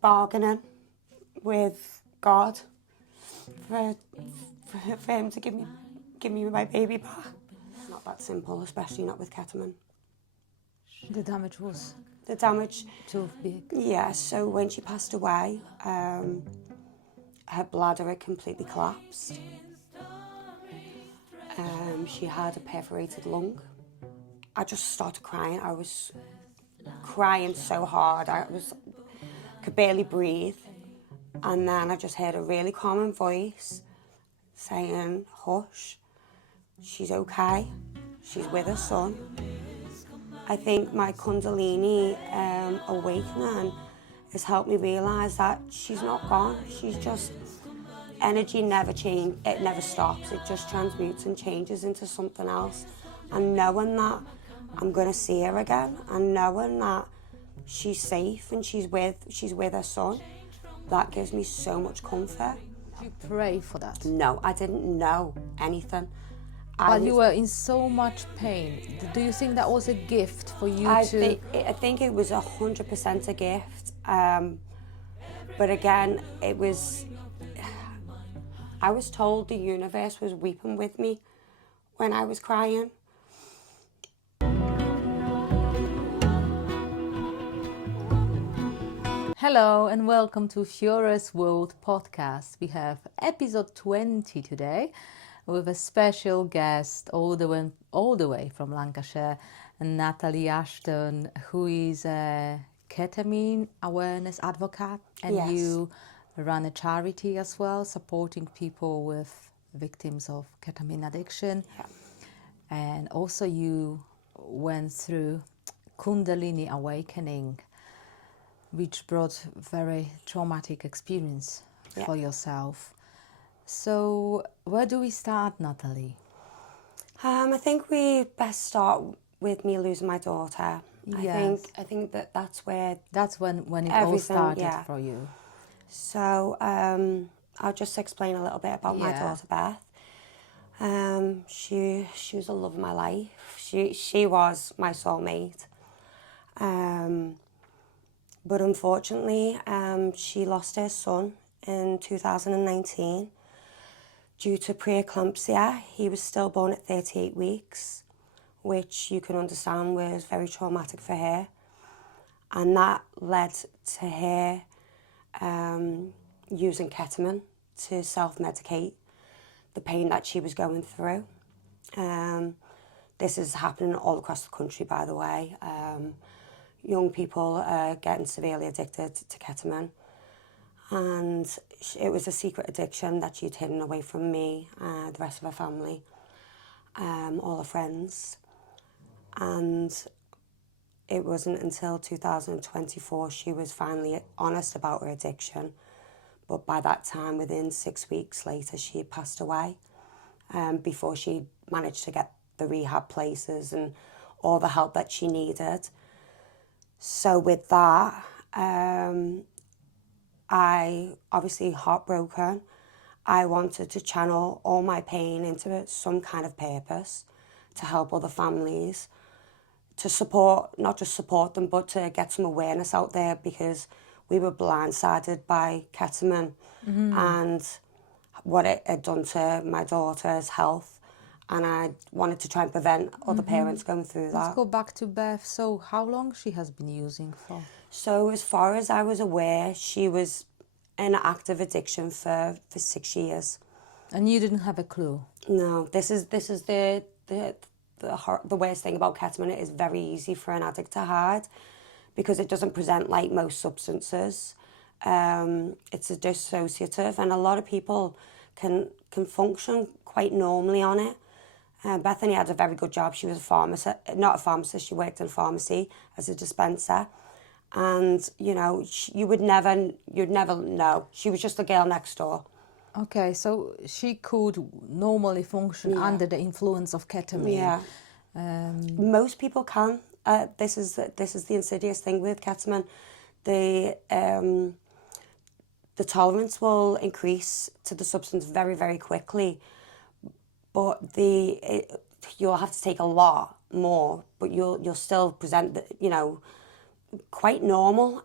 bargaining with God for him to give me my baby back. It's not that simple, especially not with ketamine. The damage was The damage... too big. Yeah, so when she passed away, her bladder had completely collapsed. She had a perforated lung. I just started crying. I was crying so hard. Could barely breathe. And then I just heard a really calming voice saying, hush, she's okay. She's with her son. I think my Kundalini Awakening has helped me realise that she's not gone. She's just... Energy never changes, it never stops. It just transmutes and changes into something else. And knowing that I'm going to see her again, and knowing that she's safe and she's with her son, that gives me so much comfort. Did you pray for that? No, I didn't know anything. But you were in so much pain. Do you think that was a gift for you I think it was 100% a gift. But again, I was told the universe was weeping with me when I was crying. Hello and welcome to Fiora's World podcast. We have episode 20 today with a special guest all the way from Lancashire, Natalie Ashton, who is a ketamine awareness advocate, and Yes. You run a charity as well, supporting people with victims of ketamine addiction. Yeah. And also you went through Kundalini Awakening, which brought very traumatic experience for yourself. So where do we start, Natalie? I think we best start with me losing my daughter. Yes. I think that's where... That's when it all everything, started yeah. for you. So I'll just explain a little bit about my daughter Beth. She was the love of my life. She was my soulmate. But unfortunately, she lost her son in 2019 due to preeclampsia. He was stillborn at 38 weeks, which you can understand was very traumatic for her. And that led to her using ketamine to self-medicate the pain that she was going through. This is happening all across the country, by the way. Young people are getting severely addicted to ketamine. And it was a secret addiction that she'd hidden away from me, the rest of her family, all her friends. And it wasn't until 2024 she was finally honest about her addiction. But by that time, within 6 weeks later, she had passed away before she managed to get the rehab places and all the help that she needed. So with that, I obviously heartbroken. I wanted to channel all my pain into some kind of purpose to help other families, to support, not just support them, but to get some awareness out there, because we were blindsided by ketamine and what it had done to my daughter's health. And I wanted to try and prevent other parents going through that. Let's go back to Beth. So how long she has been using for? So as far as I was aware, she was in active addiction for 6 years. And you didn't have a clue? No, this is the worst thing about ketamine. It is very easy for an addict to hide because it doesn't present like most substances. It's a dissociative, and a lot of people can function quite normally on it. Bethany had a very good job. She was not a pharmacist, she worked in a pharmacy as a dispenser. And, you know, you'd never know. She was just the girl next door. Okay, so she could normally function under the influence of ketamine. Yeah. Most people can. This is the insidious thing with ketamine. The tolerance will increase to the substance very, very quickly. But you'll have to take a lot more, but you'll still present, quite normal.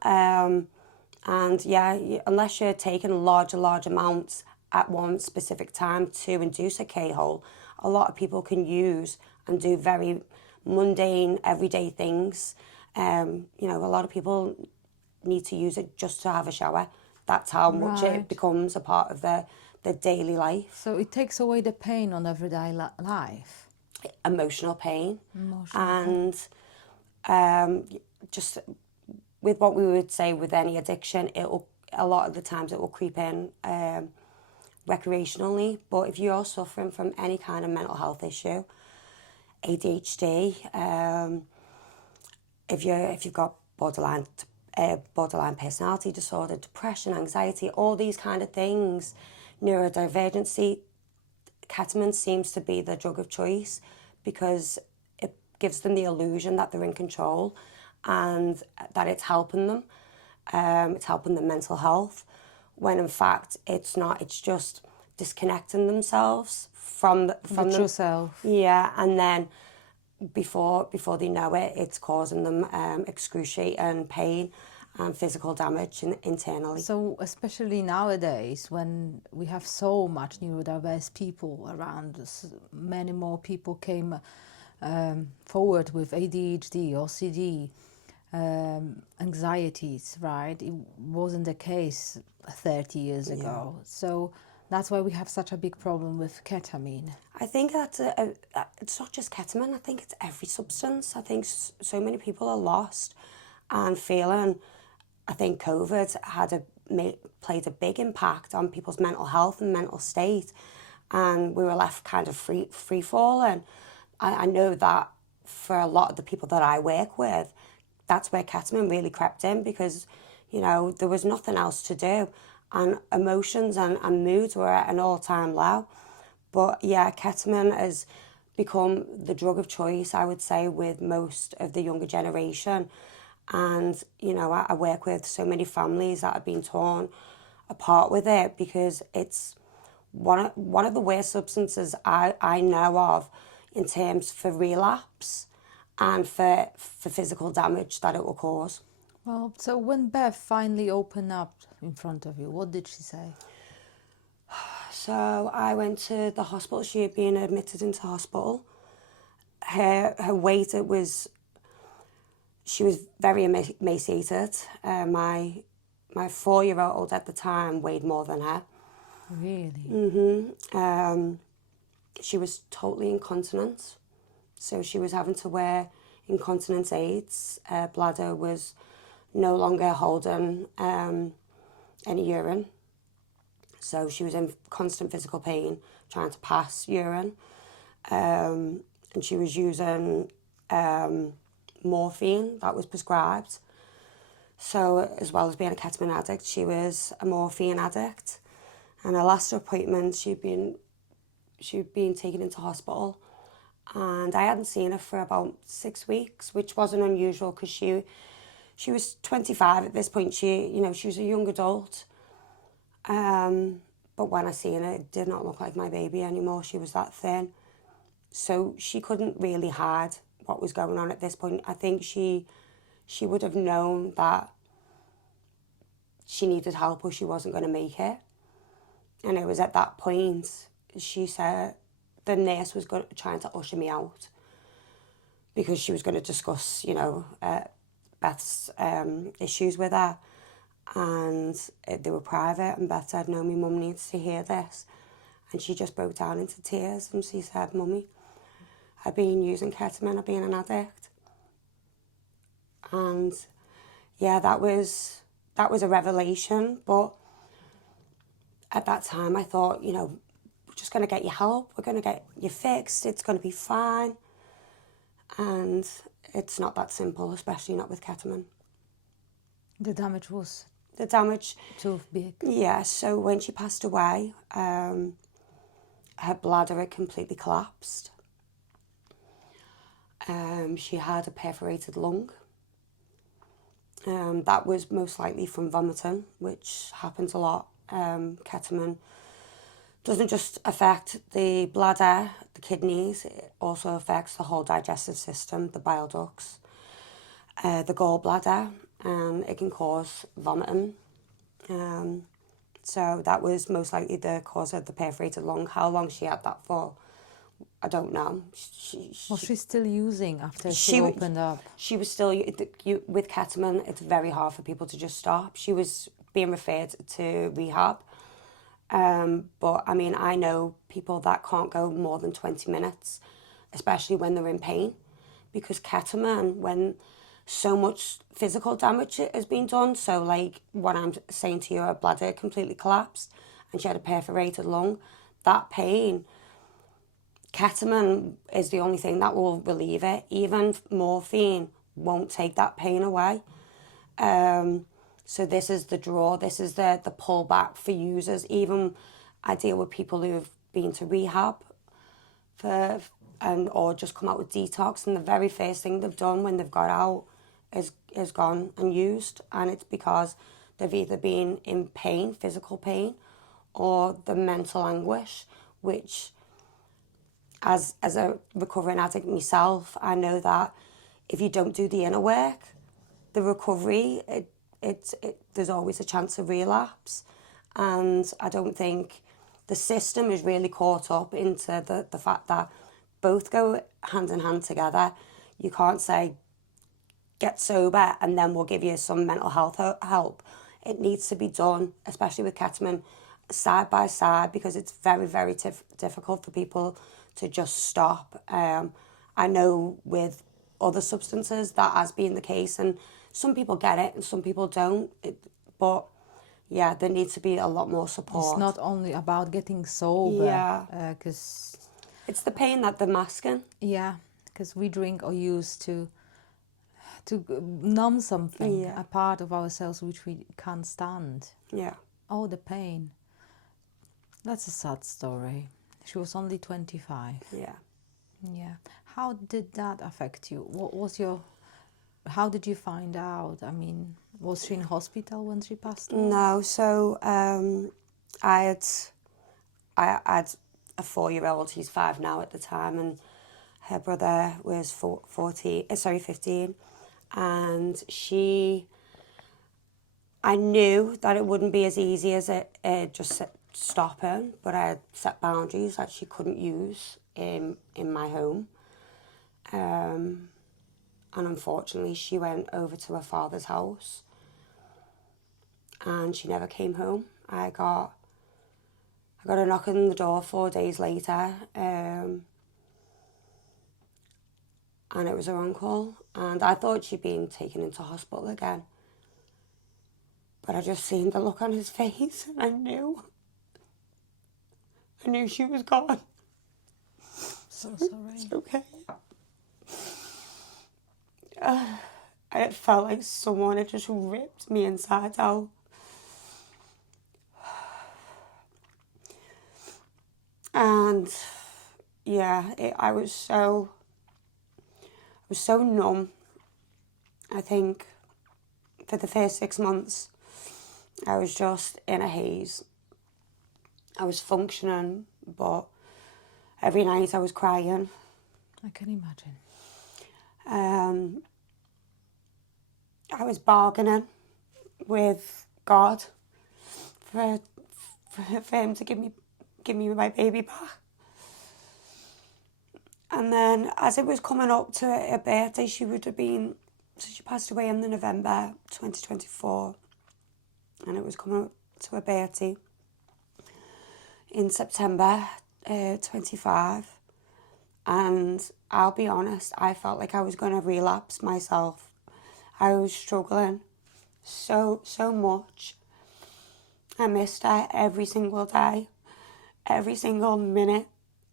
And yeah, unless you're taking large amounts at one specific time to induce a K-hole, a lot of people can use and do very mundane, everyday things. You know, a lot of people need to use it just to have a shower. That's how much Right. it becomes a part of their daily life. So it takes away the pain on everyday life. Emotional pain. Emotional And just with what we would say with any addiction, a lot of the times it will creep in recreationally. But if you're suffering from any kind of mental health issue, ADHD, if you've got borderline personality disorder, depression, anxiety, all these kind of things, neurodivergency, ketamine seems to be the drug of choice because it gives them the illusion that they're in control and that it's helping them. It's helping their mental health, when in fact it's not. It's just disconnecting themselves from the true self. Yeah, and then before they know it, it's causing them excruciating pain and physical damage internally. So especially nowadays when we have so much neurodiverse people around us, many more people came forward with ADHD, OCD, anxieties, right? It wasn't the case 30 years ago. So that's why we have such a big problem with ketamine. I think that it's not just ketamine. I think it's every substance. I think so many people are lost and feeling. I think COVID played a big impact on people's mental health and mental state, and we were left kind of free falling. I know that for a lot of the people that I work with, that's where ketamine really crept in because, you know, there was nothing else to do, and emotions and moods were at an all-time low. But yeah, ketamine has become the drug of choice, I would say, with most of the younger generation. And, you know, I work with so many families that have been torn apart with it because it's one of the worst substances I know of in terms for relapse and for physical damage that it will cause. Well, so when Beth finally opened up in front of you, what did she say? So I went to the hospital. She had been admitted into hospital. Her weight, she was very emaciated. My 4-year-old at the time weighed more than her. Really? She was totally incontinent. So she was having to wear incontinence aids. Her bladder was no longer holding any urine. So she was in constant physical pain trying to pass urine. And she was using morphine that was prescribed. So as well as being a ketamine addict, she was a morphine addict. And her last appointment, she'd been taken into hospital. And I hadn't seen her for about 6 weeks, which wasn't unusual because she was 25 at this point. She was a young adult. But when I seen her, it did not look like my baby anymore. She was that thin. So she couldn't really hide what was going on at this point. I think she would have known that she needed help or she wasn't going to make it. And it was at that point, she said, the nurse was trying to usher me out because she was going to discuss, Beth's issues with her. And they were private, and Beth said, no, my mum needs to hear this. And she just broke down into tears and she said, Mummy, I've been using ketamine, I've been an addict. And yeah, that was a revelation. But at that time I thought, we're just going to get you help, we're going to get you fixed, it's going to be fine. And it's not that simple, especially not with ketamine. The damage was too big. Yeah, so when she passed away, her bladder had completely collapsed. She had a perforated lung. That was most likely from vomiting, which happens a lot. Ketamine doesn't just affect the bladder, the kidneys, it also affects the whole digestive system, the bile ducts, the gallbladder, and it can cause vomiting. So that was most likely the cause of the perforated lung. How long she had that for, I don't know. Was she still using after she she opened up? She was still, with ketamine, it's very hard for people to just stop. She was being referred to rehab. But I mean, I know people that can't go more than 20 minutes, especially when they're in pain, because ketamine, when so much physical damage has been done, so like what I'm saying to you, her bladder completely collapsed and she had a perforated lung, that pain, ketamine is the only thing that will relieve it. Even morphine won't take that pain away. So this is the draw, this is the pullback for users. Even I deal with people who have been to rehab or just come out with detox, and the very first thing they've done when they've got out is gone and used, and it's because they've either been in pain, physical pain, or the mental anguish, which as a recovering addict myself, I know that if you don't do the inner work, the recovery, there's always a chance of relapse. And I don't think the system is really caught up into the fact that both go hand in hand together. You can't say, get sober and then we'll give you some mental health help. It needs to be done, especially with ketamine, side by side, because it's very, very difficult for people to just stop. I know with other substances that has been the case, and some people get it and some people don't. But yeah, there needs to be a lot more support. It's not only about getting sober. Yeah. Because it's the pain that they're masking. Yeah, because we drink or use to numb something, a part of ourselves which we can't stand. Yeah. Oh, the pain. That's a sad story. She was only 25. Yeah. Yeah. How did that affect you? What was how did you find out? I mean, was she in hospital when she passed away? No, so I had a 4-year-old, he's 5 now at the time, and her brother was 15, and I knew that it wouldn't be as easy as it just stopping, but I had set boundaries that she couldn't use in my home. And unfortunately, she went over to her father's house and she never came home. I got a knock on the door 4 days later, and it was her uncle, and I thought she'd been taken into hospital again. But I just seen the look on his face, and I knew she was gone. So sorry. It's okay. It felt like someone had just ripped me inside out. And yeah, I was so numb. I think for the first 6 months, I was just in a haze. I was functioning, but every night I was crying. I can imagine. I was bargaining with God for him to give me my baby back. And then as it was coming up to her birthday, she passed away in November 2024, and it was coming up to her birthday in September 25. And I'll be honest, I felt like I was going to relapse myself. I was struggling so much. I missed her every single day, every single minute.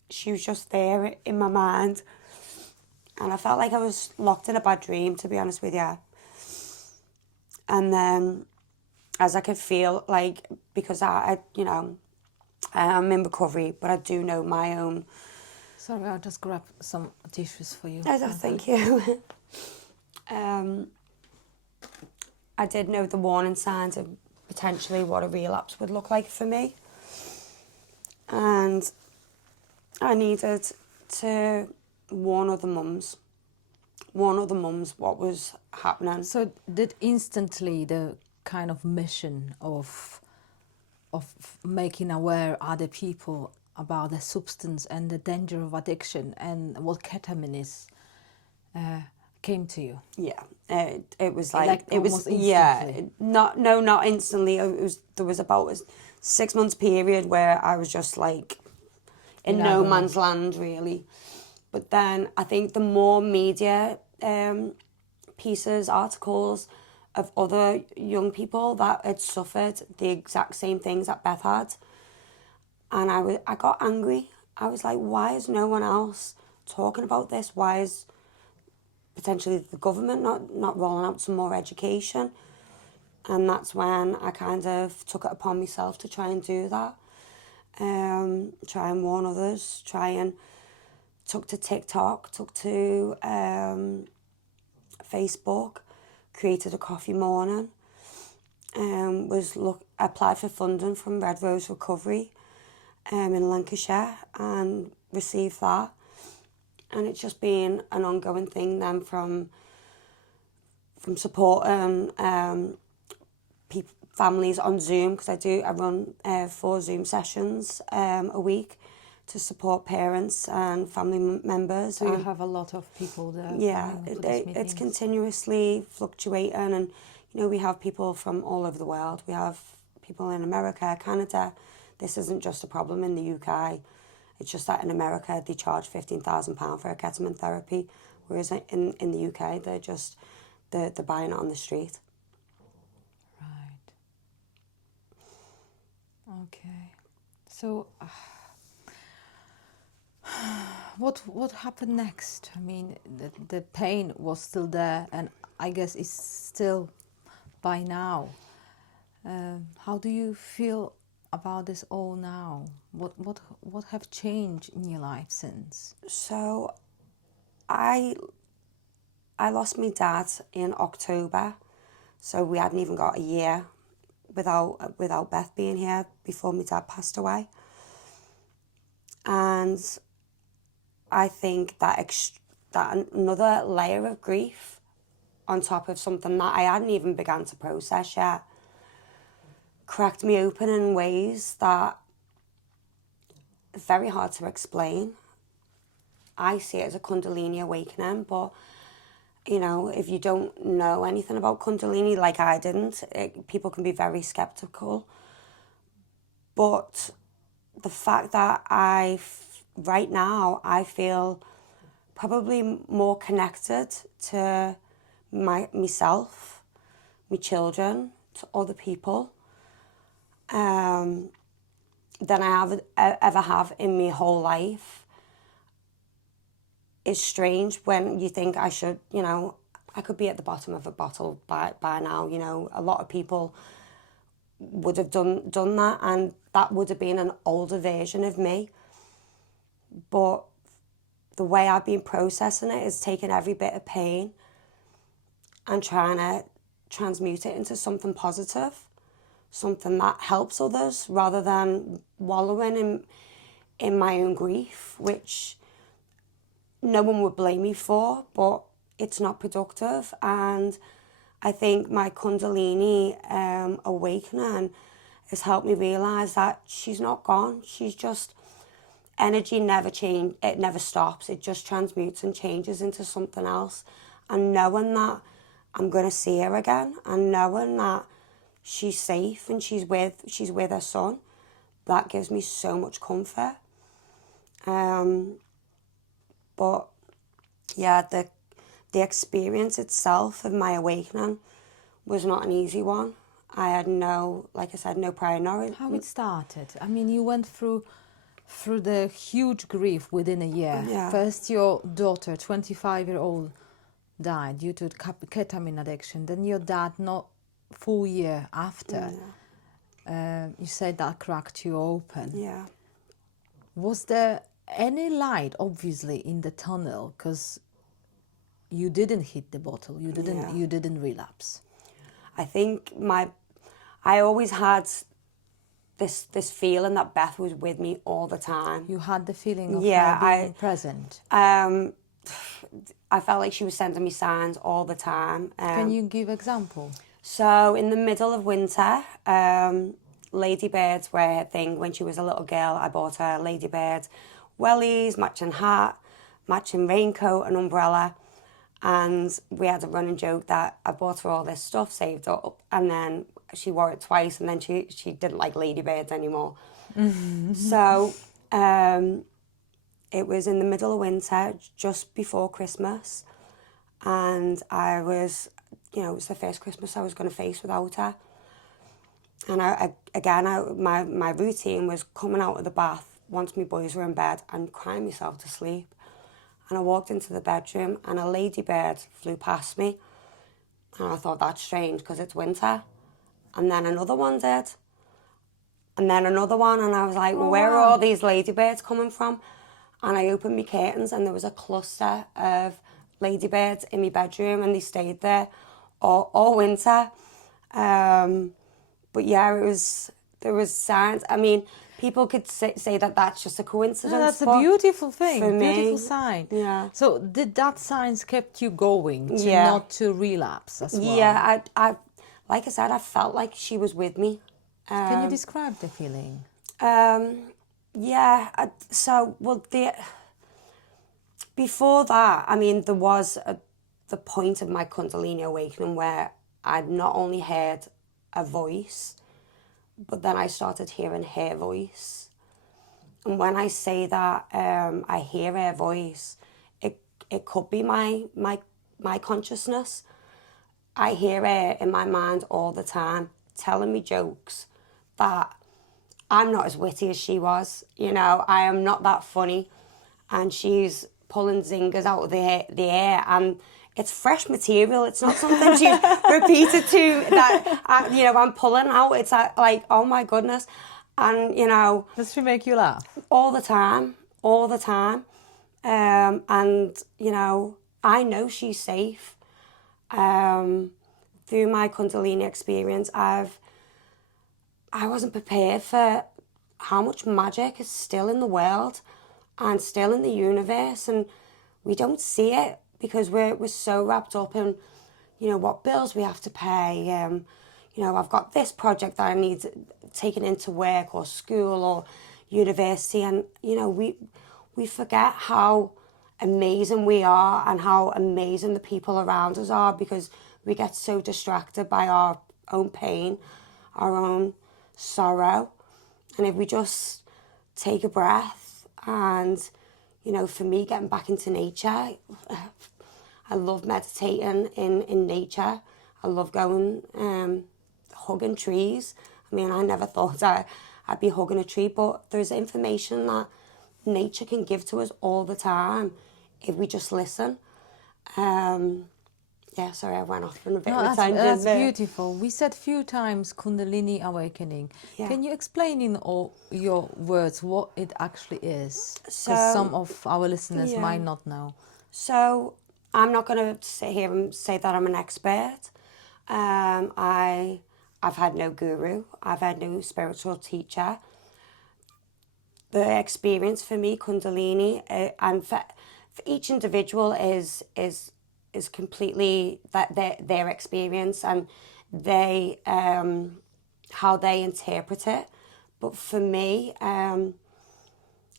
She was just there in my mind. And I felt like I was locked in a bad dream, to be honest with you. And then, as I could feel, like, because I am in recovery, but I do know my own. Sorry, I'll just grab some tissues for you. Thank you. I did know the warning signs of potentially what a relapse would look like for me. And I needed to warn other mums what was happening. So did instantly the kind of mission of making aware other people about the substance and the danger of addiction and what ketamine is came to you? Yeah, it was like it was almost instantly. not instantly. There was about a 6 months period where I was just like in no man's land really. But then I think the more media pieces, articles of other young people that had suffered the exact same things that Beth had, and I got angry. I was like, why is no one else talking about this? Why is potentially the government not rolling out some more education? And that's when I kind of took it upon myself to try and do that. Try and warn others, took to TikTok, took to Facebook, created a coffee morning, applied for funding from Red Rose Recovery in Lancashire and received that. And it's just been an ongoing thing then from supporting families on Zoom, because I run 4 Zoom sessions a week to support parents and family members. So you have a lot of people there. Yeah, it's continuously fluctuating, and we have people from all over the world. We have people in America, Canada. This isn't just a problem in the UK. It's just that in America they charge £15,000 for a ketamine therapy, whereas in the UK they're buying it on the street. Right. Okay. So what happened next? I mean, the pain was still there, and I guess it's still by now. How do you feel about this all now? What have changed in your life since? So I lost my dad in October, so we hadn't even got a year without Beth being here before my dad passed away. And I think that another layer of grief on top of something that I hadn't even begun to process yet cracked me open in ways that are very hard to explain. I see it as a Kundalini Awakening, but if you don't know anything about Kundalini, like I didn't, people can be very skeptical. But the fact that right now I feel probably more connected to myself, my children, to other people, than I ever have in my whole life. It's strange when you think I should, I could be at the bottom of a bottle by now. A lot of people would have done that, and that would have been an older version of me. But the way I've been processing it is taking every bit of pain and trying to transmute it into something positive, something that helps others, rather than wallowing in my own grief, which no one would blame me for, but it's not productive. And I think my Kundalini awakening has helped me realise that she's not gone. She's just, energy never change. It never stops. It just transmutes and changes into something else. And knowing that I'm going to see her again, and knowing that she's safe and she's with her son, that gives me so much comfort. But yeah, the experience itself of my awakening was not an easy one. I had no prior knowledge. How it started? I mean, you went through the huge grief within a year. Yeah. First, your daughter, 25-year-old, died due to ketamine addiction. Then your dad, not full year after. Yeah. You said that cracked you open. Yeah. Was there any light, obviously, in the tunnel? Because you didn't hit the bottle. You didn't relapse. I think I always had this feeling that Beth was with me all the time. You had the feeling of her being present. I felt like she was sending me signs all the time. Can you give example? So in the middle of winter, ladybirds were her thing. When she was a little girl, I bought her ladybird wellies, matching hat, matching raincoat and umbrella. And we had a running joke that I bought her all this stuff saved up, and then she wore it twice, and then she didn't like ladybirds anymore. So it was in the middle of winter, just before Christmas, and I was, it was the first Christmas I was going to face without her. And my routine was coming out of the bath once my boys were in bed and crying myself to sleep. And I walked into the bedroom and a ladybird flew past me. And I thought, that's strange because it's winter. And then another one did. And then another one. And I was like, well, where are all these ladybirds coming from? And I opened my curtains and there was a cluster of ladybirds in my bedroom, and they stayed there all winter. But yeah, there was signs. I mean, people could say that that's just a coincidence. No, that's a beautiful thing, for me, beautiful sign. Yeah. So did that signs kept you going to not to relapse as well? Yeah, I like I said, I felt like she was with me. Can you describe the feeling? Before that, I mean, there was the point of my Kundalini Awakening where I'd not only heard a voice, but then I started hearing her voice. And when I say that I hear her voice, it could be my consciousness. I hear her in my mind all the time, telling me jokes that I'm not as witty as she was. I am not that funny, and she's pulling zingers out of the air, and it's fresh material. It's not something she's repeated to that I'm pulling out. It's like, oh my goodness. And Does she make you laugh? all the time. And I know she's safe. Through my Kundalini experience, I wasn't prepared for how much magic is still in the world and still in the universe, and we don't see it because we're so wrapped up in, what bills we have to pay. I've got this project that I need taken into work or school or university, and we forget how amazing we are and how amazing the people around us are because we get so distracted by our own pain, our own sorrow. And if we just take a breath and, for me, getting back into nature, I love meditating in nature. I love going, hugging trees. I mean, I never thought I'd be hugging a tree, but there's information that nature can give to us all the time if we just listen. Sorry, I went off on a bit of a tangent. That's beautiful. We said a few times Kundalini Awakening. Yeah. Can you explain in all your words what it actually is? Because some of our listeners might not know. So I'm not going to sit here and say that I'm an expert. I've had no guru. I've had no spiritual teacher. The experience for me, Kundalini, and for each individual is completely their experience and they how they interpret it. But for me,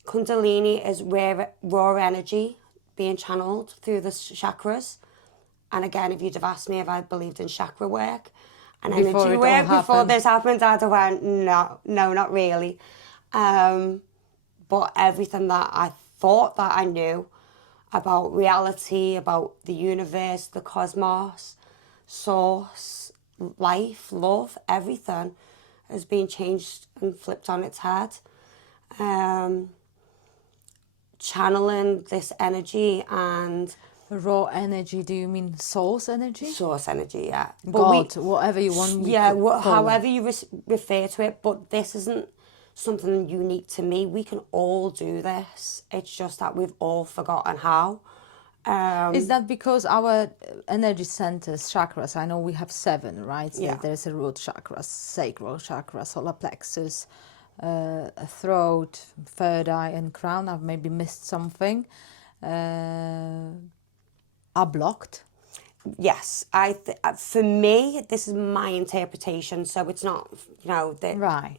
Kundalini is raw energy being channeled through the chakras. And again, if you'd have asked me if I believed in chakra work and energy work before this happened, I'd have went, no, not really. But everything that I thought that I knew about reality, about the universe, the cosmos, source, life, love, everything has been changed and flipped on its head. Channeling this energy and... Raw energy, do you mean source energy? Source energy, yeah. God, whatever you want. However you refer to it, but this isn't something unique to me. We can all do this. It's just that we've all forgotten how. Is that because our energy centers, chakras, I know we have 7, right? Yeah. There's a root chakra, sacral chakra, solar plexus, throat, third eye and crown. I've maybe missed something. Are blocked? Yes, for me, this is my interpretation, so it's not, that. Right.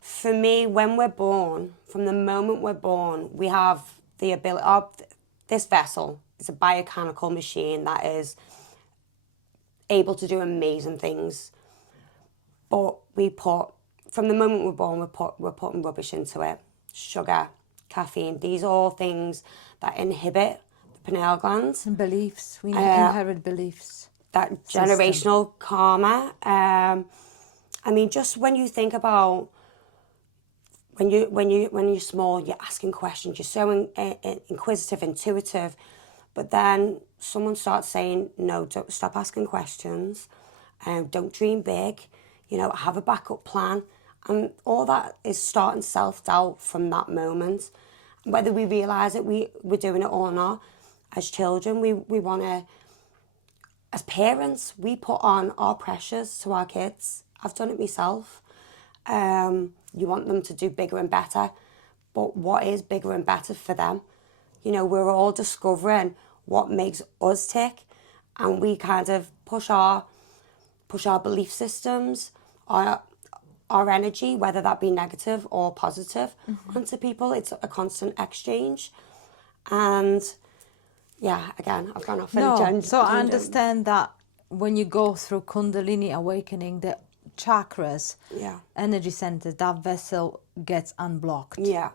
For me, when we're born, from the moment we're born, we have the ability of this vessel is a biochemical machine that is able to do amazing things. But from the moment we're born, we're putting rubbish into it. Sugar, caffeine, these are all things that inhibit the pineal glands. And beliefs. We inherit beliefs. That generational karma. I mean, just when you think about when you're small, you're asking questions. You're so inquisitive, intuitive, but then someone starts saying, "No, don't stop asking questions. Don't dream big. Have a backup plan." And all that is starting self-doubt from that moment. Whether we realise it, we're doing it or not. As children, we want to, as parents, we put on our pressures to our kids. I've done it myself. You want them to do bigger and better. But what is bigger and better for them? We're all discovering what makes us tick. And we kind of push our belief systems, our energy, whether that be negative or positive, onto people. It's a constant exchange. And yeah, again, I've gone off in a tangent. So I understand that when you go through Kundalini Awakening, the chakras, energy centers, that vessel gets unblocked. Yeah.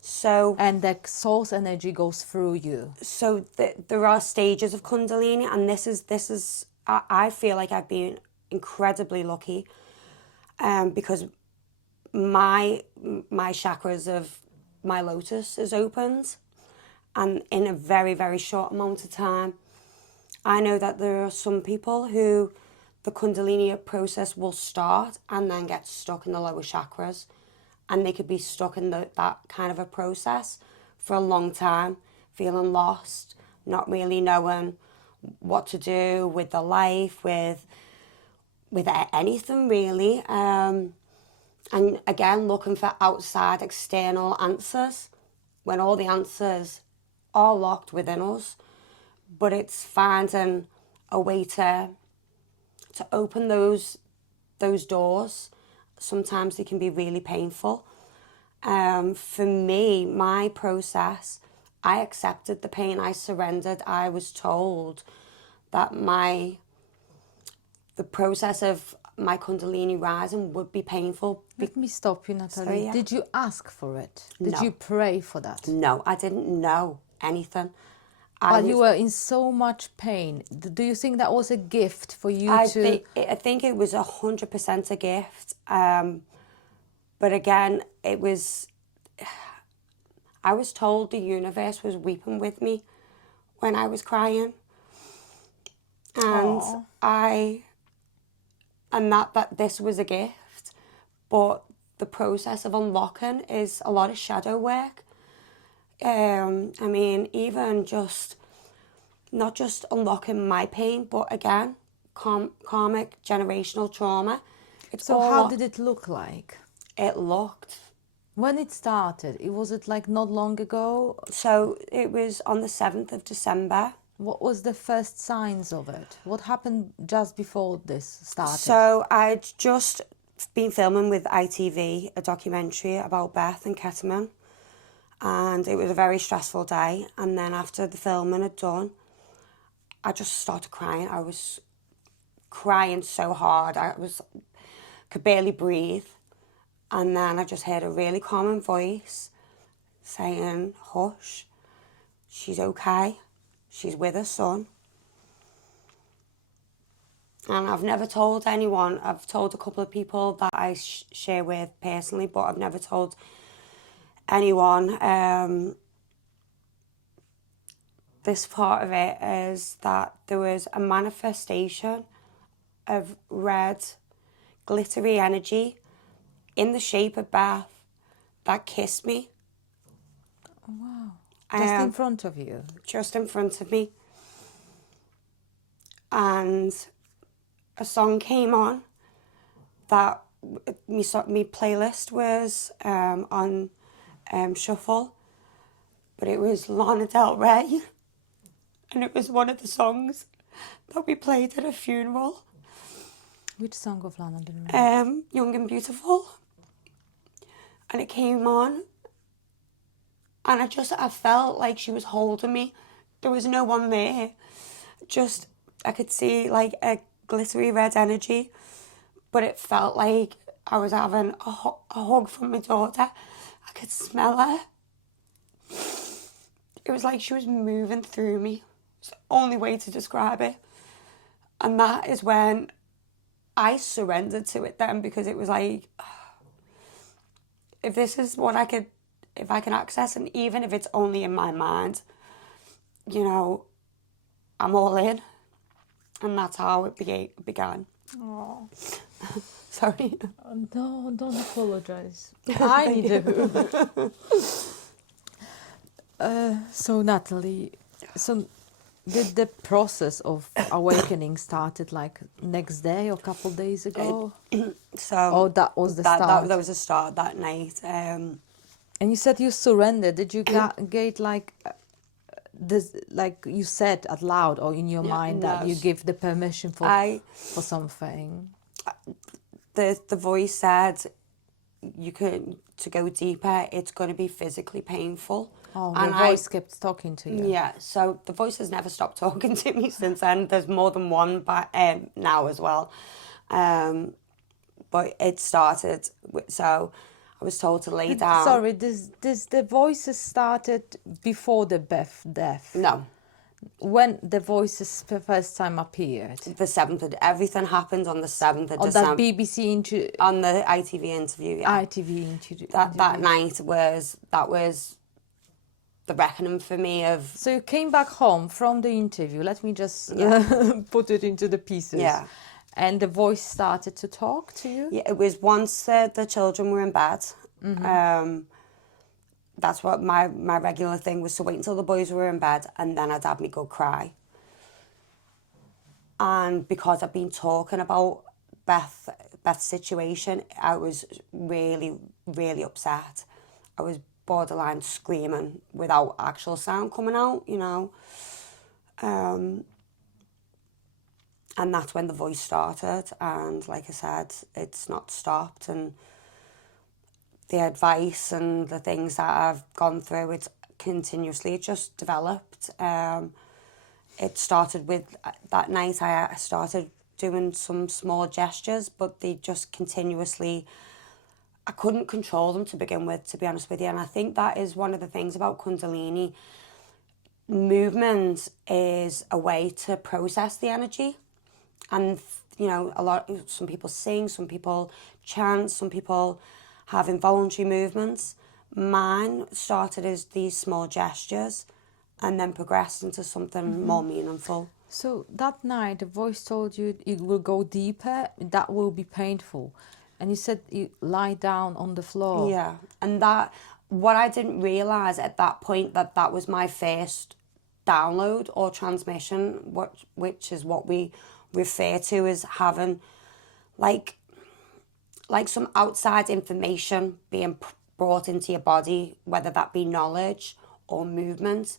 So, and the source energy goes through you. So there are stages of Kundalini, and this is I feel like I've been incredibly lucky, because my chakras of my lotus is opened, and in a very, very short amount of time. I know that there are some people who the Kundalini process will start and then get stuck in the lower chakras, and they could be stuck in that kind of a process for a long time, feeling lost, not really knowing what to do with their life, with anything really. And again, looking for outside external answers when all the answers are locked within us. But it's finding a way to open those doors. Sometimes they can be really painful. For me, my process, I accepted the pain, I surrendered. I was told that the process of my Kundalini rising would be painful. Let me stop you, Natalie. Sorry, yeah. Did you ask for it? Did No. you pray for that? No, I didn't know anything. But you were in so much pain. Do you think that was a gift for you I to... I think it was 100% a gift. But again, I was told the universe was weeping with me when I was crying. And Aww. that this was a gift. But the process of unlocking is a lot of shadow work. I mean, even not just unlocking my pain, but again, karmic generational trauma. So how did it look like? It looked. When it started, was it like not long ago? So it was on the 7th of December. What was the first signs of it? What happened just before this started? So I'd just been filming with ITV a documentary about Beth and Ketamine. And it was a very stressful day. And then after the filming had done, I just started crying. I was crying so hard. Could barely breathe. And then I just heard a really calming voice saying, "Hush, she's okay. She's with her son." And I've never told anyone. I've told a couple of people that I share with personally, but I've never told anyone. This part of it is that there was a manifestation of red, glittery energy in the shape of Beth that kissed me. Oh, wow. Just in front of you? Just in front of me. And a song came on that my playlist was on shuffle, but it was Lana Del Rey, and it was one of the songs that we played at a funeral. Which song of Lana Del Rey? Young and Beautiful. And it came on, and I felt like she was holding me. There was no one there. Just, I could see like a glittery red energy, but it felt like I was having a hug from my daughter. I could smell her. It was like she was moving through me. It's the only way to describe it. And that is when I surrendered to it then, because it was like, if this is what if I can access, and even if it's only in my mind, you know, I'm all in. And that's how it began. Oh. Sorry. No, don't apologize. I do. So Natalie, did the process of awakening started like next day or a couple of days ago? So that was the start. That was the start that night. And you said you surrendered. Did you get like this, like you said out loud or in your mind that you give the permission for something? The voice said, to go deeper, it's going to be physically painful. Oh, and the voice kept talking to you. Yeah, so the voice has never stopped talking to me since then. There's more than one now as well. But it started, so I was told to lay down. Sorry, the voices started before the Beth death? No. When the voices the first time appeared? The 7th, everything happened on the 7th of December. On that BBC interview? On the ITV interview, yeah. ITV interview. That night was the reckoning for me of... So you came back home from the interview. Let me just put it into the pieces. Yeah. And the voice started to talk to you? Yeah, it was once the children were in bed. Mm-hmm. That's what my regular thing was, to wait until the boys were in bed and then I'd have me go cry. And because I've been talking about Beth's situation, I was really, really upset. I was borderline screaming without actual sound coming out, you know. And that's when the voice started. And like I said, it's not stopped. And the advice and the things that I've gone through, it's continuously just developed. It started with that night I started doing some small gestures, but they just continuously, I couldn't control them to begin with, to be honest with you. And I think that is one of the things about Kundalini. Movement is a way to process the energy. And, you know, some people sing, some people chant, some people have involuntary movements. Mine started as these small gestures and then progressed into something more meaningful. So that night, the voice told you it will go deeper, that will be painful. And you said you lie down on the floor. Yeah, and what I didn't realise at that point, that was my first download or transmission, which is what we refer to as having like some outside information being brought into your body, whether that be knowledge or movement.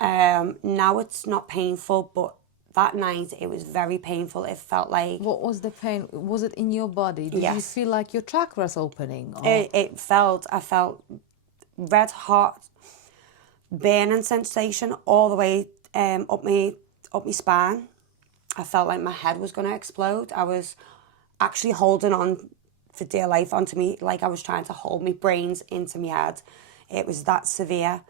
Now it's not painful, but that night it was very painful. It felt like... What was the pain? Was it in your body? Did you feel like your chakras opening? Or? I felt red hot, burning sensation all the way up my spine. I felt like my head was going to explode. I was actually holding on for dear life onto me, like I was trying to hold my brains into my head. It was that severe.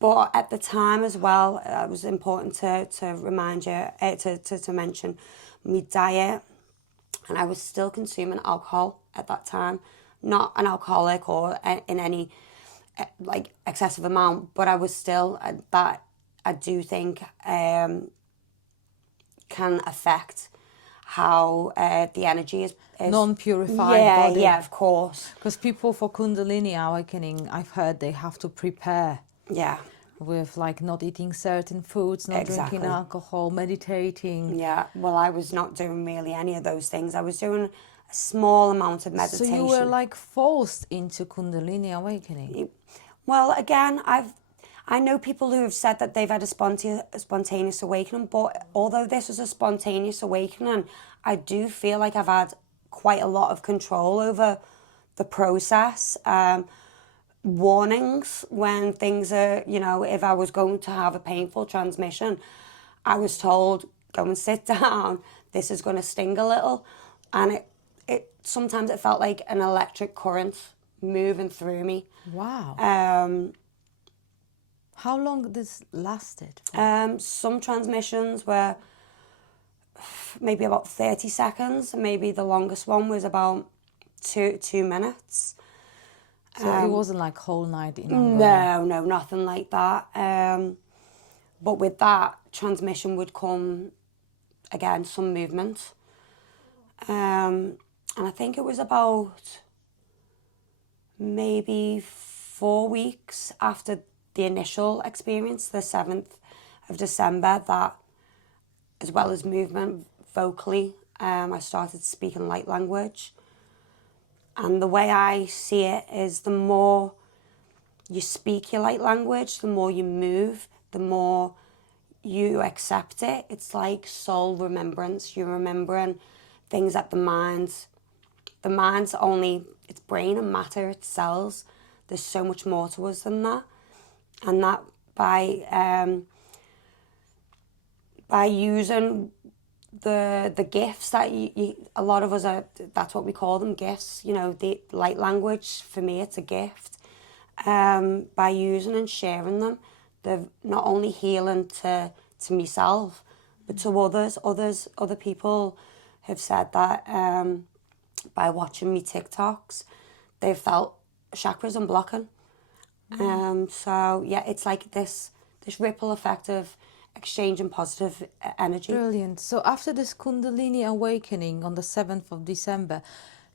But at the time as well, it was important to remind you, to mention my diet. And I was still consuming alcohol at that time. Not an alcoholic or in any like excessive amount, but I was still, that I do think can affect how the energy is non-purified body. Yeah, of course. Because people for Kundalini Awakening, I've heard they have to prepare. Yeah. With like not eating certain foods, not drinking alcohol, meditating. Yeah, well, I was not doing really any of those things. I was doing a small amount of meditation. So you were like forced into Kundalini Awakening. Well, again, I know people who have said that they've had a spontaneous awakening, but although this was a spontaneous awakening, I do feel like I've had quite a lot of control over the process. Warnings when things are, you know, if I was going to have a painful transmission, I was told, go and sit down, this is going to sting a little. And it sometimes it felt like an electric current moving through me. Wow. How long this lasted? Some transmissions were maybe about 30 seconds. Maybe the longest one was about two minutes. So it wasn't like whole night in Angola? No, nothing like that. But with that, transmission would come, again, some movement. And I think it was about maybe 4 weeks after the initial experience, the 7th of December, that, as well as movement vocally, I started speaking light language. And the way I see it is the more you speak your light language, the more you move, the more you accept it. It's like soul remembrance. You're remembering things that the mind's only, it's brain and matter, it's cells. There's so much more to us than that. And that by using the gifts that you a lot of us are, that's what we call them, gifts, you know, the light language, for me it's a gift. By using and sharing them, they're not only healing to myself, but to other people have said that by watching me TikToks, they've felt chakras unblocking. So yeah, it's like this ripple effect of exchanging positive energy. Brilliant. So after this Kundalini Awakening on the 7th of December,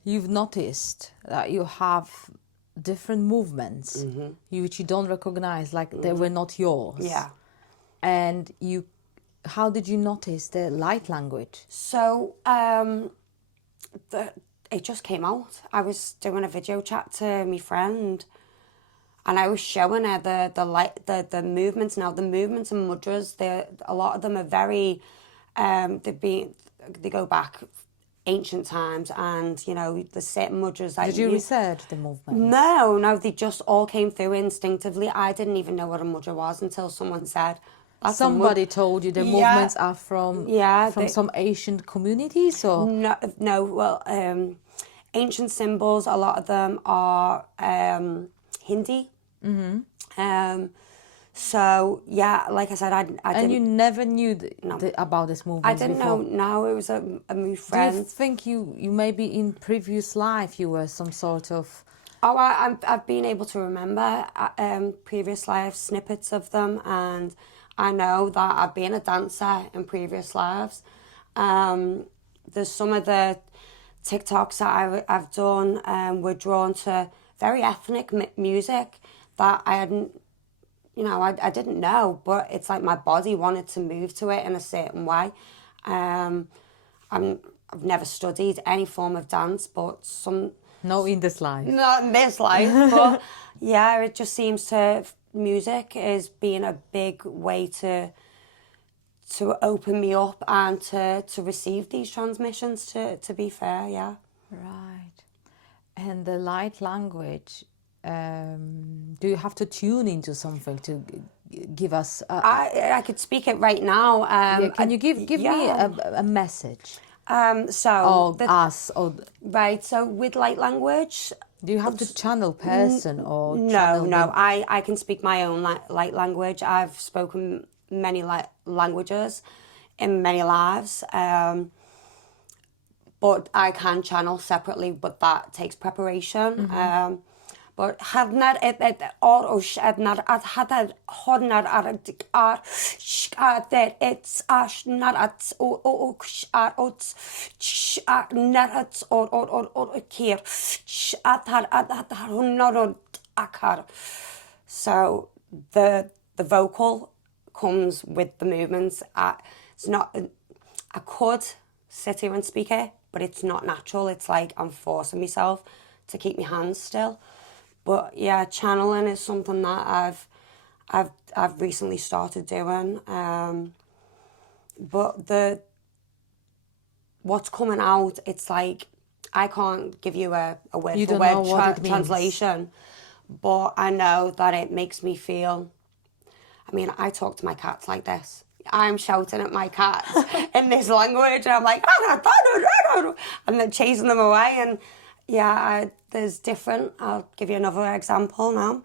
you've noticed that you have different movements which you don't recognize, like they were not yours. Yeah. And how did you notice the light language? So it just came out. I was doing a video chat to my friend, and I was showing her the movements. Now the movements and mudras, a lot of them are very, they go back ancient times, and you know the certain mudras that Did you research the movement? No, they just all came through instinctively. I didn't even know what a mudra was until someone said. Somebody told you the movements are from some ancient communities, or no. Well, ancient symbols. A lot of them are Hindi. So yeah, like I said, I didn't. And you never knew about this movement. I didn't before. know. No, it was a new friend. Do you think you maybe in previous life you were some sort of? Oh, I've been able to remember previous life snippets of them, and I know that I've been a dancer in previous lives. There's some of the TikToks that I've done were drawn to very ethnic music that I hadn't, you know, I didn't know, but it's like my body wanted to move to it in a certain way. I've never studied any form of dance, but No, in this life. Not in this life, but yeah, it just seems to, music is being a big way to open me up and to receive these transmissions, to be fair, yeah. Right. And the light language, do you have to tune into something to give us? I could speak it right now. Can you give me a message? Right, so with light language... Do you have to channel person or No, I can speak my own light language. I've spoken many languages in many lives, but I can channel separately, but that takes preparation. But hadnar odnar at hadar hodnar at it's ashnar at at narat or kir at hodnar akar. So the vocal comes with the movements. It's not. I could sit here and speak it, but it's not natural. It's like I'm forcing myself to keep my hands still. But yeah, channeling is something that I've recently started doing. But what's coming out, it's like I can't give you a word You for don't know word what it means. translation, but I know that it makes me feel. I mean, I talk to my cats like this. I'm shouting at my cats in this language, and I'm like, and then chasing them away. And yeah, there's different. I'll give you another example now.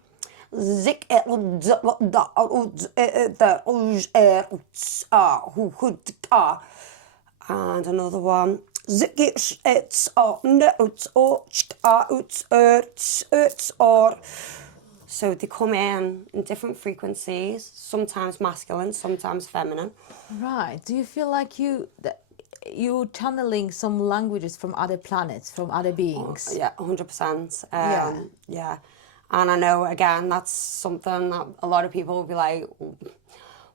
And another one. So they come in different frequencies, sometimes masculine, sometimes feminine. Right. Do you feel like you channeling some languages from other planets, from other beings? Yeah, 100%. Yeah. Yeah. And I know, again, that's something that a lot of people will be like,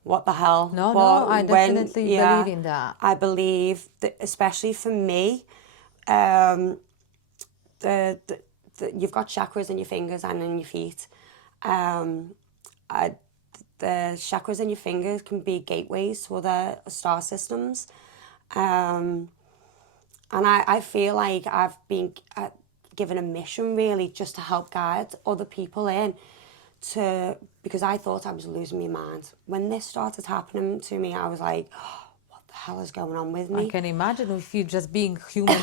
what the hell? No, But I definitely believe in that. I believe that, especially for me, you've got chakras in your fingers and in your feet. The chakras in your fingers can be gateways to other star systems. And I feel like I've been given a mission, really, just to help guide other people in because I thought I was losing my mind. When this started happening to me, I was like, oh, what the hell is going on with me? I can imagine if you just being human,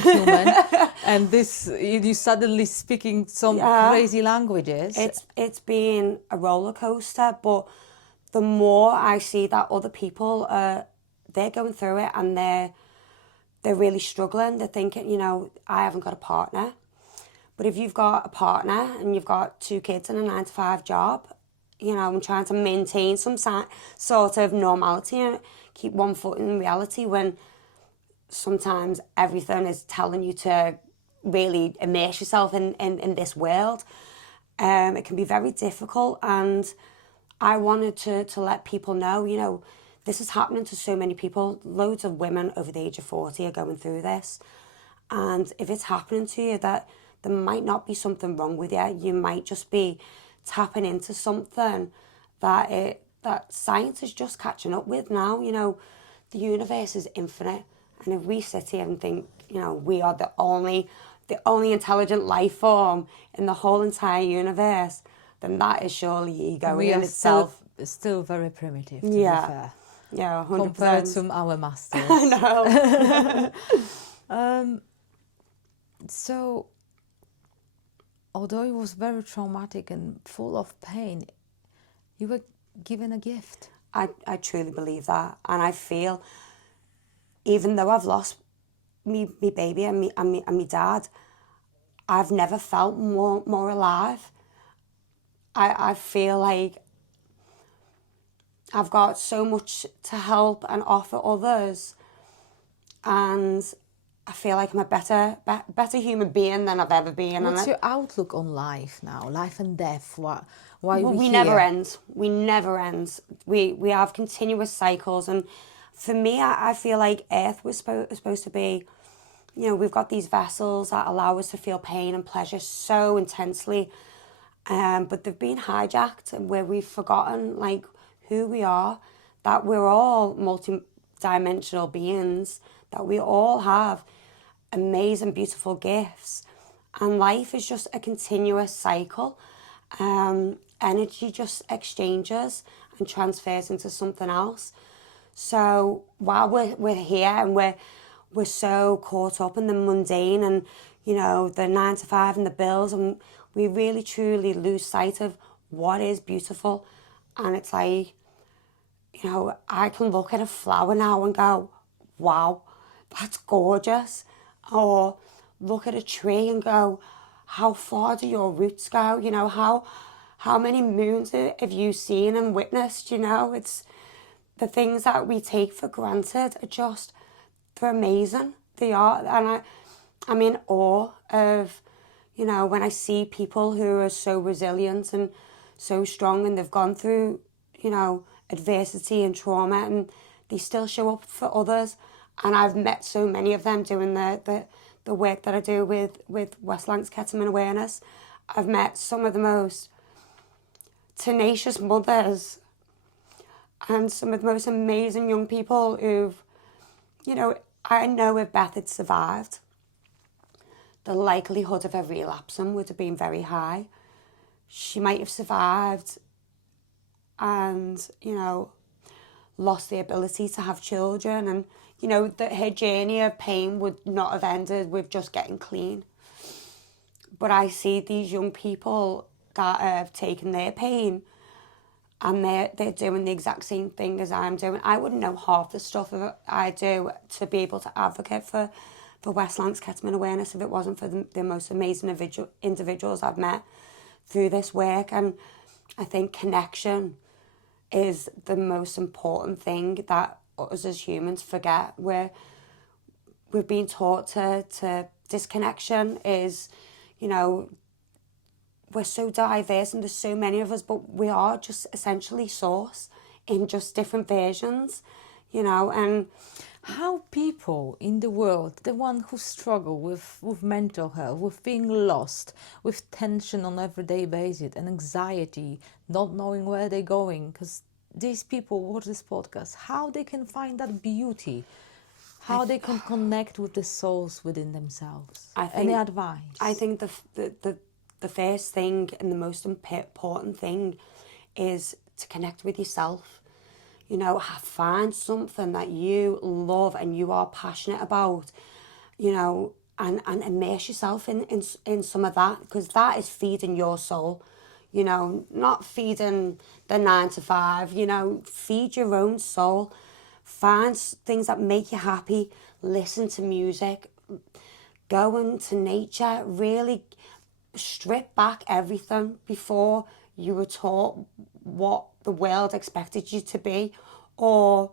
and this you suddenly speaking some crazy languages. It's been a roller coaster, but the more I see that other people they're going through it and they're really struggling. They're thinking, I haven't got a partner. But if you've got a partner and you've got 2 kids and a 9-to-5 job, and trying to maintain some sort of normality and keep one foot in reality when sometimes everything is telling you to really immerse yourself in this world, it can be very difficult. And I wanted to let people know, this is happening to so many people. Loads of women over the age of 40 are going through this. And if it's happening to you, that there might not be something wrong with you. You might just be tapping into something that science is just catching up with now. The universe is infinite. And if we sit here and think, we are the only intelligent life form in the whole entire universe, then that is surely ego in itself. Still very primitive, to be fair. Yeah, 100%. Compared to our masters. I know. So, although it was very traumatic and full of pain, you were given a gift. I truly believe that. And I feel, even though I've lost me baby and me dad, I've never felt more alive. I feel like I've got so much to help and offer others, and I feel like I'm a better human being than I've ever been. What's your outlook on life now? Life and death? Why we never end. We never end. We have continuous cycles, and for me, I feel like Earth was supposed to be, we've got these vessels that allow us to feel pain and pleasure so intensely, but they've been hijacked, where we've forgotten who we are, that we're all multi-dimensional beings, that we all have amazing, beautiful gifts, and life is just a continuous cycle. Energy just exchanges and transfers into something else. So while we're here and we're so caught up in the mundane and the 9-to-5 and the bills, and we really truly lose sight of what is beautiful. And it's like, I can look at a flower now and go, wow, that's gorgeous. Or look at a tree and go, how far do your roots go? How many moons have you seen and witnessed? It's the things that we take for granted they're amazing. They are. And I'm in awe of, when I see people who are so resilient and so strong, and they've gone through, adversity and trauma, and they still show up for others. And I've met so many of them doing the work that I do with West Lancs Ketamine Awareness. I've met some of the most tenacious mothers and some of the most amazing young people who've, I know if Beth had survived, the likelihood of her relapsing would have been very high. She might have survived and, lost the ability to have children, and, that her journey of pain would not have ended with just getting clean. But I see these young people that have taken their pain and they're doing the exact same thing as I'm doing. I wouldn't know half the stuff I do to be able to advocate for West Lancs Ketamine awareness if it wasn't for the most amazing individuals I've met through this work. And I think connection is the most important thing that us as humans forget. We've been taught to disconnection is, we're so diverse and there's so many of us, but we are just essentially source in just different versions, and how people in the world, the one who struggle with mental health, with being lost, with tension on everyday basis and anxiety, not knowing where they're going, because these people watch this podcast, how they can find that beauty, how they can connect with the souls within themselves. Any advice? I think the first thing and the most important thing is to connect with yourself. Find something that you love and you are passionate about, and immerse yourself in some of that, because that is feeding your soul, not feeding the 9 to 5, feed your own soul. Find things that make you happy, listen to music, go into nature, really strip back everything before you were taught what the world expected you to be or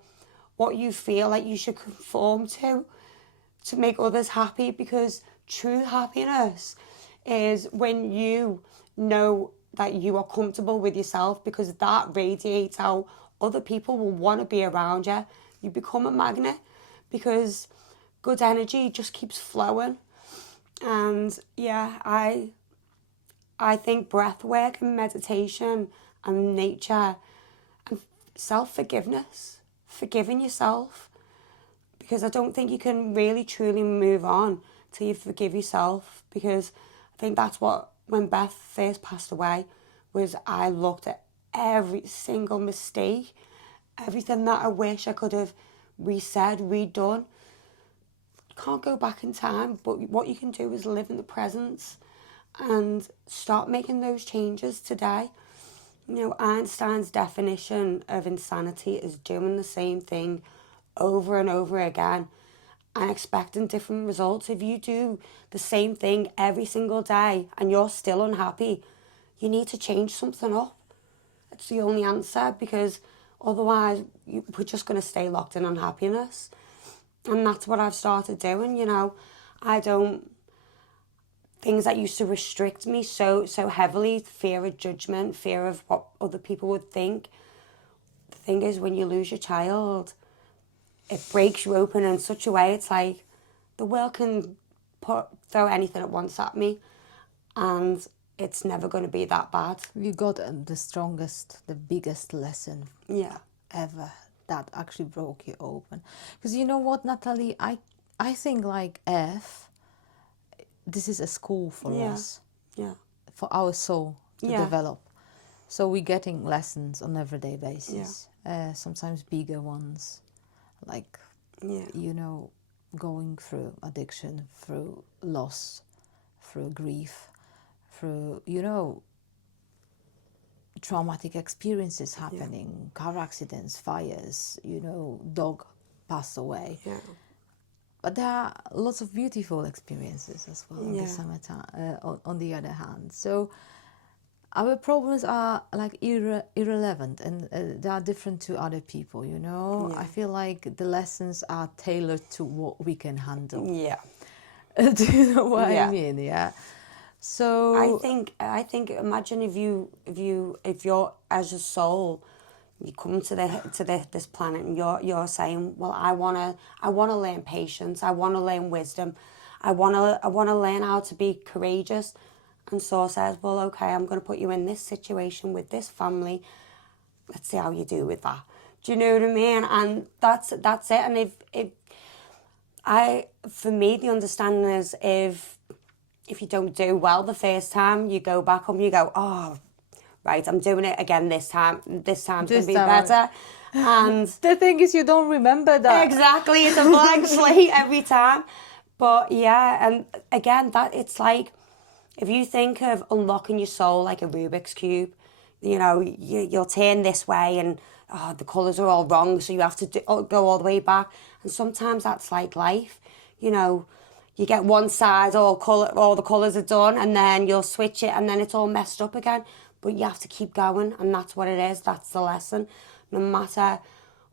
what you feel like you should conform to make others happy, because true happiness is when you know that you are comfortable with yourself, because that radiates out. Other people will want to be around you. You become a magnet because good energy just keeps flowing. And yeah, I think breath work and meditation and nature and self-forgiveness, forgiving yourself, because I don't think you can really truly move on till you forgive yourself, because I think that's what, when Beth first passed away, was I looked at every single mistake, everything that I wish I could have resaid, redone. Can't go back in time, but what you can do is live in the present and start making those changes today. Einstein's definition of insanity is doing the same thing over and over again and expecting different results. If you do the same thing every single day and you're still unhappy, you need to change something up. It's the only answer, because otherwise we're just going to stay locked in unhappiness. And that's what I've started doing. Things that used to restrict me so heavily, fear of judgment, fear of what other people would think. The thing is, when you lose your child, it breaks you open in such a way, it's like the world can throw anything it wants at me and it's never going to be that bad. You got the strongest, the biggest lesson ever that actually broke you open. Because you know what, Natalie, I think like this is a school for us, for our soul to develop. So we're getting lessons on everyday basis, sometimes bigger ones, like, going through addiction, through loss, through grief, through, traumatic experiences happening, car accidents, fires, dog passed away. Yeah. But there are lots of beautiful experiences as well in the summertime, on the other hand. So our problems are like irrelevant, and they are different to other people, I feel like the lessons are tailored to what we can handle. Yeah. Do you know what I mean? Yeah. So I think imagine if you're as a soul, you come to this planet and you're saying, well, I wanna learn patience, I wanna learn wisdom, I wanna learn how to be courageous. And Source says, well, okay, I'm going to put you in this situation with this family. Let's see how you do with that. Do you know what I mean? And that's it. And for me, the understanding is if you don't do well the first time, you go back home, you go, oh, right, I'm doing it again this time. This time's going to be better. And the thing is, you don't remember that. Exactly, it's a blank slate every time. But yeah, and again, that it's like, if you think of unlocking your soul like a Rubik's Cube, you know, you'll turn this way and the colours are all wrong, so you have to go all the way back. And sometimes that's like life, you know, you get one side, all the colours are done, and then you'll switch it and then it's all messed up again. But you have to keep going, and that's what it is, that's the lesson. No matter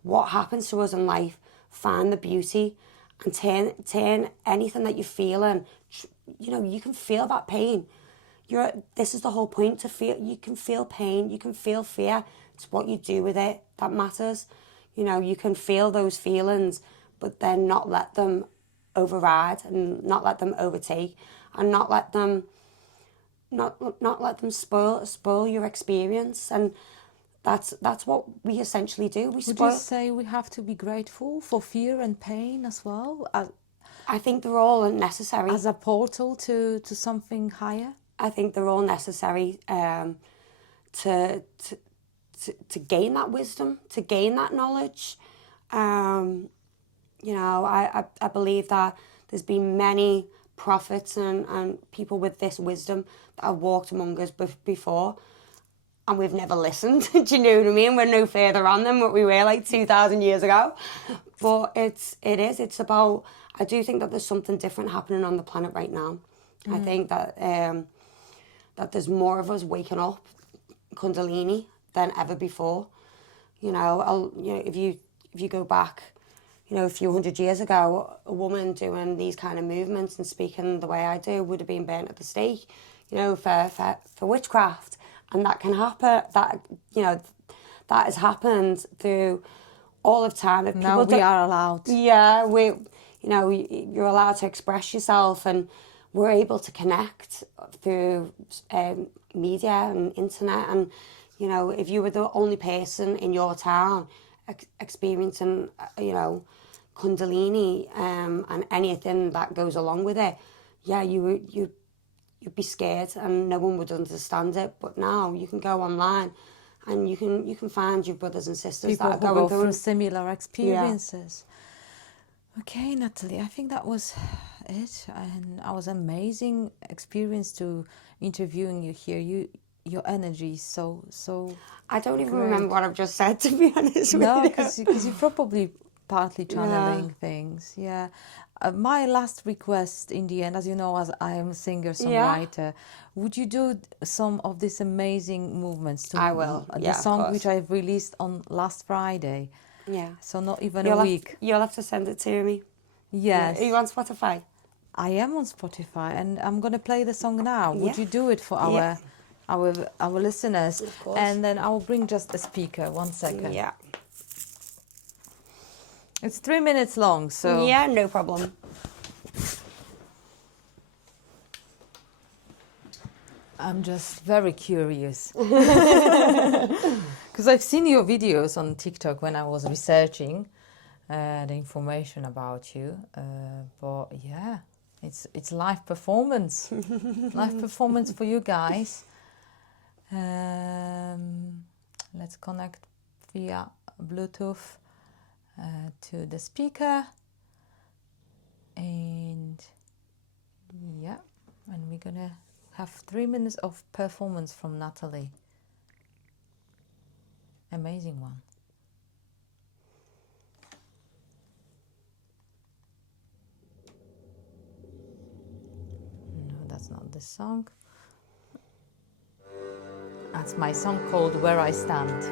what happens to us in life, find the beauty and turn anything that you're feeling. You know, you can feel that pain. This is the whole point, to feel. You can feel pain, you can feel fear. It's what you do with it that matters. You know, you can feel those feelings, but then not let them override and not let them overtake and not let them spoil your experience. And that's what we essentially do. Would you say we have to be grateful for fear and pain as well? I think they're all necessary. As a portal to something higher? I think they're all necessary to gain that wisdom, to gain that knowledge. You know, I believe that there's been many prophets and people with this wisdom that have walked among us before, and we've never listened. Do you know what I mean? We're no further on than what we were like 2,000 years ago. But it's about, I do think that there's something different happening on the planet right now. I think that that there's more of us waking up Kundalini than ever before. You know, if you go back, you know, a few hundred years ago, a woman doing these kind of movements and speaking the way I do would have been burnt at the stake, you know, for witchcraft. And that can happen, that, you know, that has happened through all of time. If now we are allowed. Yeah, you're allowed to express yourself, and we're able to connect through media and internet. And, you know, if you were the only person in your town experiencing, you know, Kundalini and anything that goes along with it, yeah, you'd be scared and no one would understand it. But now you can go online and you can find your brothers and sisters people that are going going through similar experiences. Yeah. Okay, Natalie, I think that was it, and it was an amazing experience to interviewing you here. Your energy is so I don't even great. remember what I've just said, to be honest with you. No, because you're probably partly channeling things. Yeah. My last request in the end, as you know, as I am a singer-songwriter, would you do some of these amazing movements? I will. The song which I've released on last Friday. Yeah. So not even a week. You'll have to send it to me. Yes. Are you on Spotify? I am on Spotify, and I'm going to play the song now. Would you do it for our listeners? Of course. And then I will bring just a speaker. 1 second. Yeah. It's 3 minutes long, so... Yeah, no problem. I'm just very curious. Because I've seen your videos on TikTok when I was researching the information about you. But yeah, it's live performance. Live performance for you guys. Let's connect via Bluetooth to the speaker. And yeah, and we're gonna have 3 minutes of performance from Natalie. Amazing one. No, that's not the song. That's my song called Where I Stand.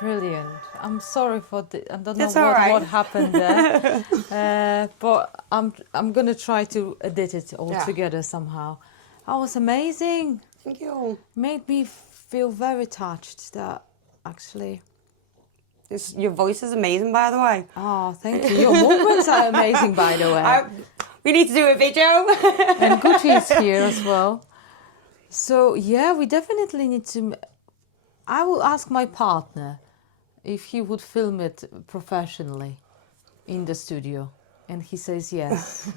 Brilliant. I'm sorry for the. I don't know It's all right. what happened there, but I'm gonna try to edit it all Yeah. together somehow. That was amazing. Thank you. Made me feel very touched. That actually. Your voice is amazing, by the way. Oh, thank you. Your movements are amazing, by the way. We need to do a video. And Gucci is here as well. So yeah, we definitely need to. I will ask my partner if he would film it professionally in the studio, and he says yes.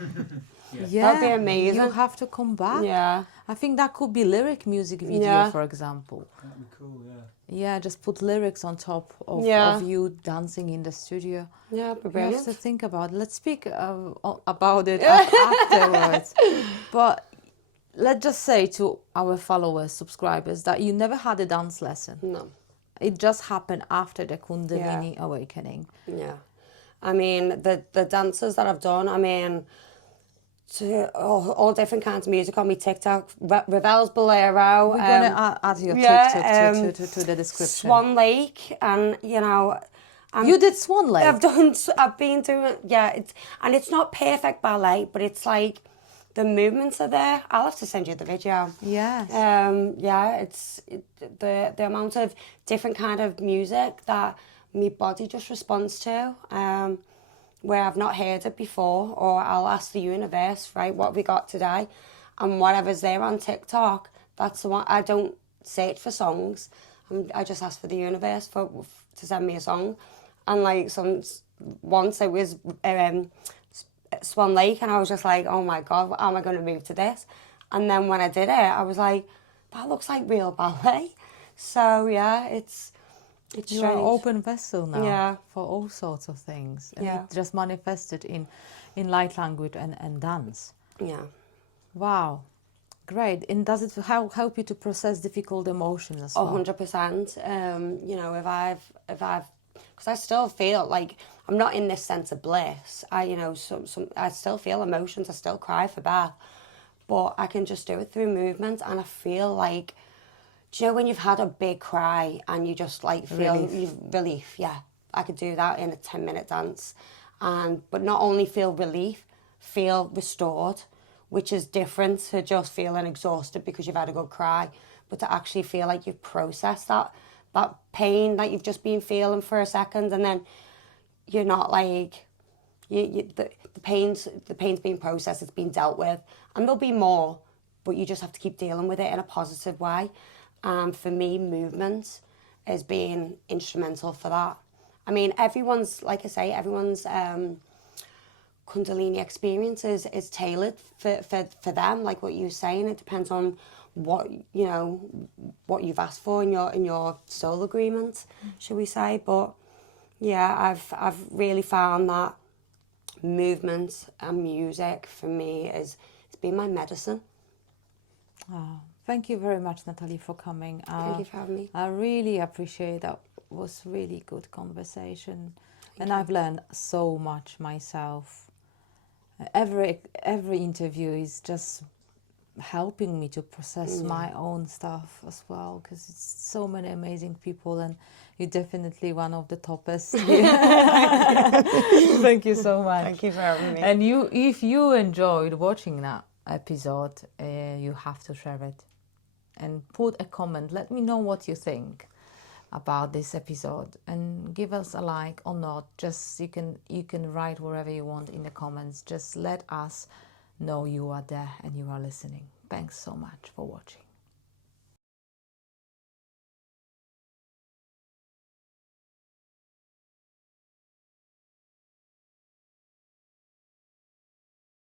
Yeah, That'd be amazing. You have to come back. Yeah. I think that could be lyric music video, Yeah. for example. That'd be cool, yeah. Yeah, just put lyrics on top of, Yeah. of you dancing in the studio. Yeah, it'd be We have brilliant. to think about it. Let's speak about it afterwards. But let's just say to our followers, subscribers, that you never had a dance lesson. No. It just happened after the Kundalini Awakening. Yeah. I mean, the dances that I've done, I mean, to all different kinds of music on my TikTok. Ravel's Bolero. We're going to add your yeah, TikTok to the description. Swan Lake, and, you know... You did Swan Lake? I've been doing, yeah, it's not perfect ballet, but it's like, the movements are there. I'll have to send you the video. Yes. Yeah, the amount of different kind of music that my body just responds to, where I've not heard it before, or I'll ask the universe, right, what have we got today? And whatever's there on TikTok, that's the one. I don't search for songs. I just ask for the universe to send me a song. And like once it was Swan Lake, and I was just like, oh my God, how am I going to move to this? And then when I did it, I was like, that looks like real ballet. So yeah, it's You're an strange. open vessel now, Yeah. for all sorts of things. And Yeah. it just manifested in light language and dance. Yeah. Wow. Great. And does it help you to process difficult emotions as well? 100%. You know, if I've, because I still feel like I'm not in this sense of bliss. I still feel emotions. I still cry for Beth, but I can just do it through movement, and I feel like, do you know when you've had a big cry and you just like feel relief? Yeah, I could do that in a 10-minute dance, but not only feel relief, feel restored, which is different to just feeling exhausted because you've had a good cry, but to actually feel like you've processed that pain that you've just been feeling for a second, and then you're not like, the pain's being processed, it's being dealt with, and there'll be more, but you just have to keep dealing with it in a positive way. For me, movement has been instrumental for that. I mean, everyone's, like I say, everyone's Kundalini experience is tailored for them, like what you were saying. It depends on what, you know, what you've asked for in your soul agreement, shall we say. But yeah, I've really found that movement and music for me it's been my medicine. Oh, thank you very much, Natalie, for coming. Thank you for having me. I really appreciate that. Was really good conversation, and I've learned so much myself. Every interview is just helping me to process my own stuff as well, because it's so many amazing people, and you're definitely one of the toppest. Thank you so much. Thank you for having me. And if you enjoyed watching that episode, you have to share it and put a comment. Let me know what you think about this episode, and give us a like or not. Just you can write wherever you want in the comments. Just let us know you are there and you are listening. Thanks so much for watching.